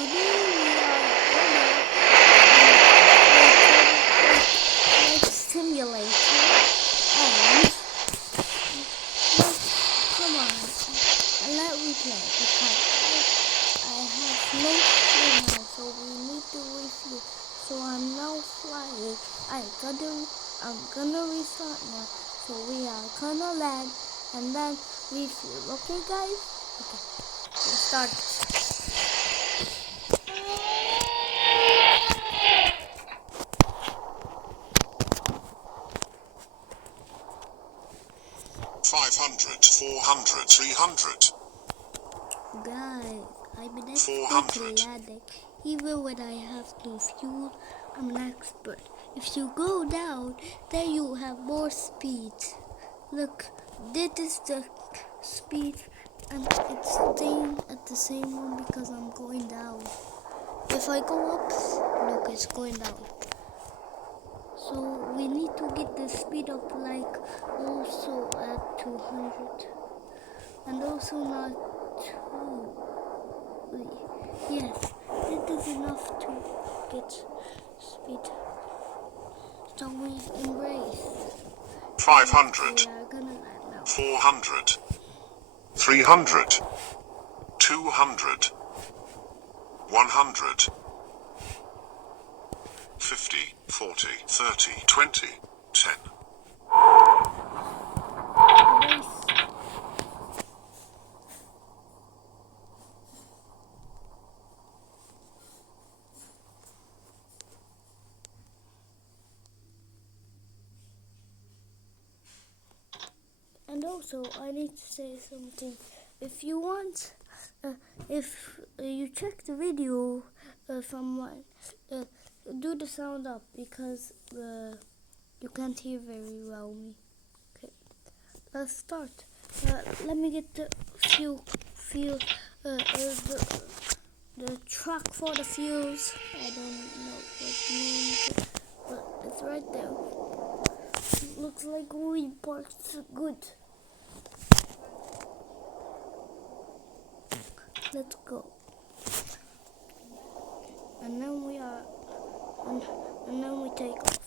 today we are like simulator and come on and let me play because I have no fear now, so we need to refuel. So I'm now flying. I'm gonna restart now. So we are gonna land and then refuel. Okay guys? Okay. Let's start. 500, 400, 300. Guys, I'm an expert 400. in landing. Even when I have no fuel, I'm an expert. If you go down, then you have more speed. Look, this is the speed and it's staying at the same one because I'm going down. If I go up, look, it's going down. So we need to get the speed up like also at 200 and also not 2. Yes, it is enough to get speed. So we embrace. 500, We are gonna land now. 400, 300, 200, 100, 50, 40, 30, 20, 10. Embrace. And also, I need to say something. If you want, if you check the video from one, do the sound up because you can't hear very well me. Okay, let's start. Let me get the the track for the fuse. I don't know what means, but it's right there. Looks like we parked good. Let's go. And then we are, and then we take off.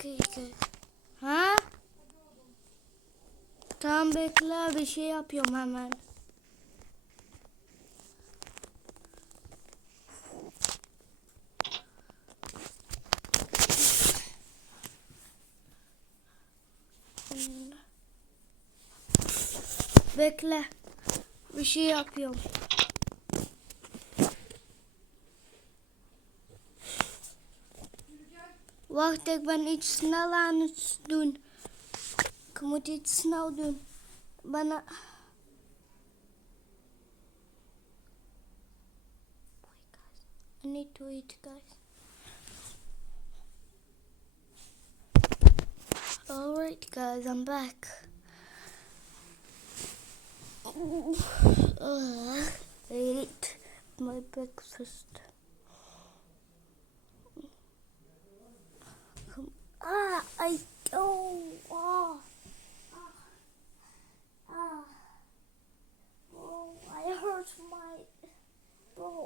Okay. Ha? Tamam bekle, bir şey yapıyorum hemen. Bekle. Bir şey yapıyorum. Wacht, ik ben iets snel aan het doen. Ik moet iets snel doen. Bijna. I need to eat, guys. Alright, guys, I'm back. I ate my breakfast.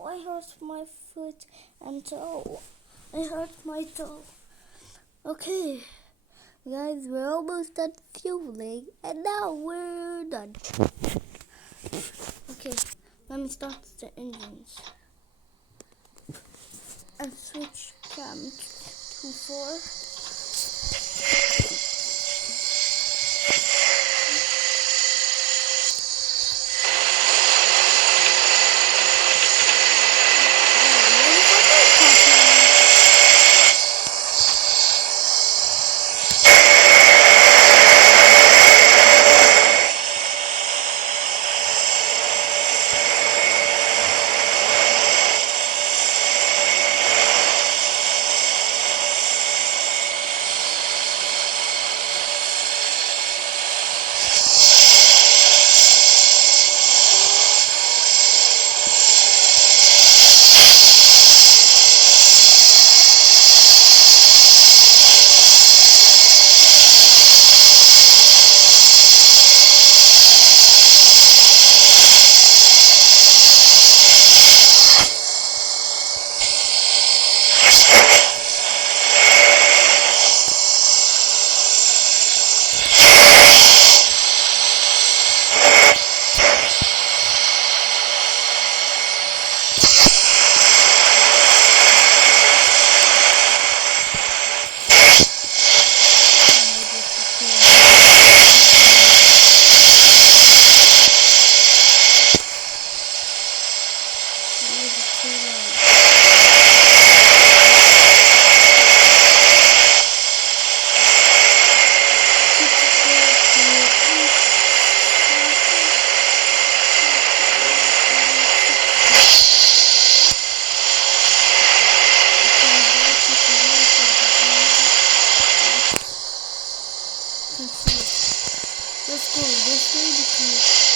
I hurt my foot and toe. I hurt my toe. Okay, guys, we're almost done fueling, and now we're done. Okay, let me start the engines and switch cam to 4. this way because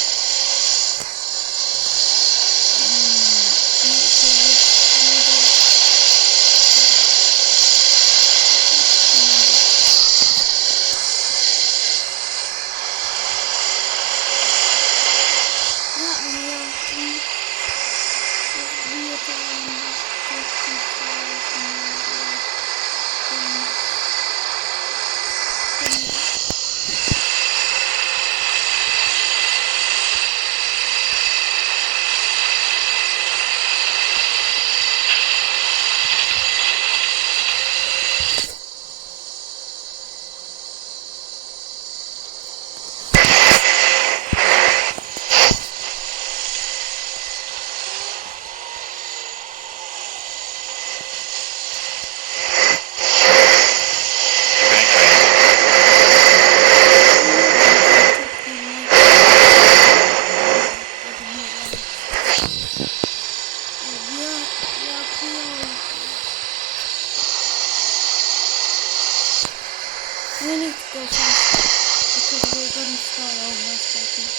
we need to go faster because we're going to start almost, I think.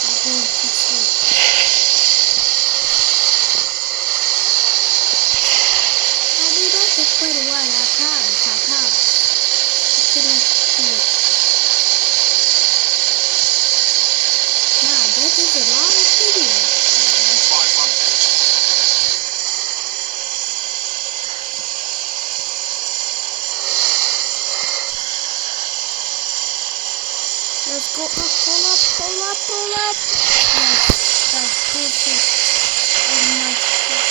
We're going too slow. I'll be back in quite a while, I promise. I couldn't do it. Nah, that is a long video. 500. Let's go up, pull up. Yes, that's perfect. Oh my God.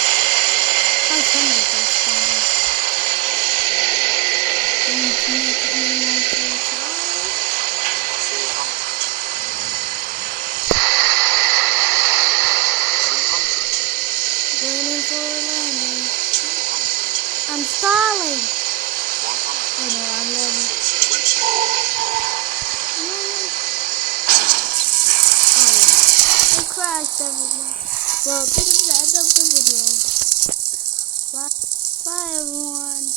500 I started. Going to make it more for the time. 400. 300. Going in for a landing. 200. I'm stalling. 100. Oh no, I'm landing. 20. No. I crashed everything. Well, this is the end of the video. Bye everyone.